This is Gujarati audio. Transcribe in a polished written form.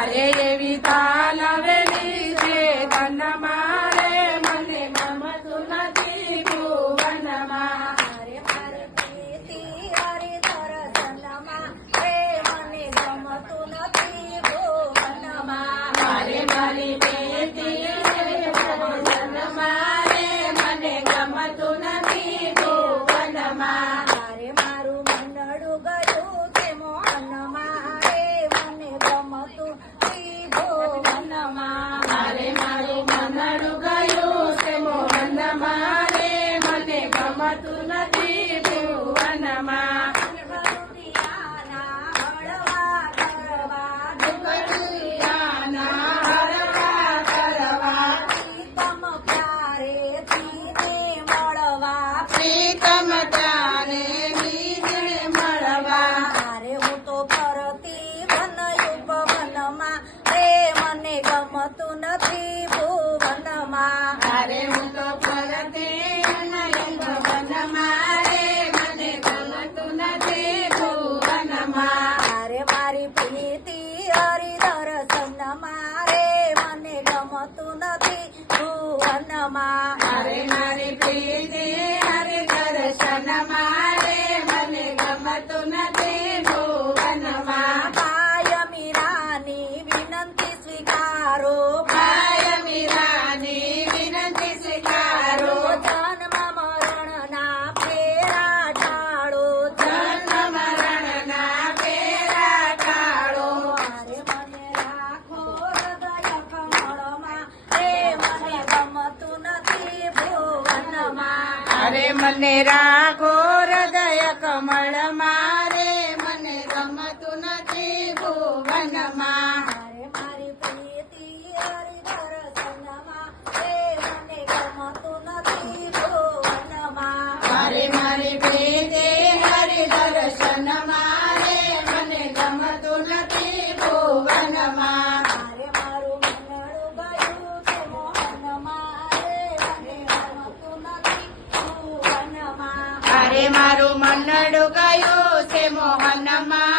મારે એવી તાલવેલી છે તનમાં રે મને ગમતું નથી ભુવનમાં. મારે મારી પ્રીતિ હરિધર સનમાં રે મને ગમતું નથી ભુવનમાં. મારે મારી પ્રીતિ તનમાં રે મને ગમતું નથી ભુવનમાં. મારે મારું મંડળું ગયું તે મોહનમાં રે મને ગમતું નથી ભુવનમાં. મારે મારું મનડું ગયું છે મોહનમાં રે મને ગમતું નથી ભુવનમાં. હળદિયાના હળવા કરવા દુખડિયાના હરવા કરવા પ્રીતમ પ્યારેથી ને મળવા. પ્રીતમ જાને બીજે મળવા. મારે હું તો ફરતી વનયુપવનમાં રે મને ગમતું નથી ભુવનમાં. અરે હું તો ફરતી વનમાં રે મને ગમતું નથી ભુવનમાં. મારે મારી પ્રીતિ હરિધર સનમાં રે મને ગમતું નથી ભુવનમાં. અરે મારી પ્રીતિ હરે દર્શનમાં રે મને ગમતું નથી ભુવનમાં. કાયમી રાની વિનંતી સ્વીકારો. કાયમી રાની વિનંતી સ્વીકારો. જન્મ મરણના ફેરા ટાળો. જન્મ મરણના ફેરા ટાળો. મારે મને રાખો હૃદય કમળમાં રે મને ગમતું નથી ભુવનમાં. અરે મને રાખો હૃદય કમળમાં રે મને ગમતું નથી ભુવનમાં. મારે મારી પ્રીતિ હરિધર સનમાં રે મને ગમતું નથી ભુવનમાં. અરે મારી પ્રીતિ હરિ દર્શનમાં રે મને ગમતું નથી ભુવનમાં. મારે મારું મંડળું ગયું છે મોહનમાં રે મને ગમતું નથી ભુવનમાં. અરે મારું મનડું ગયું છે મોહનમાં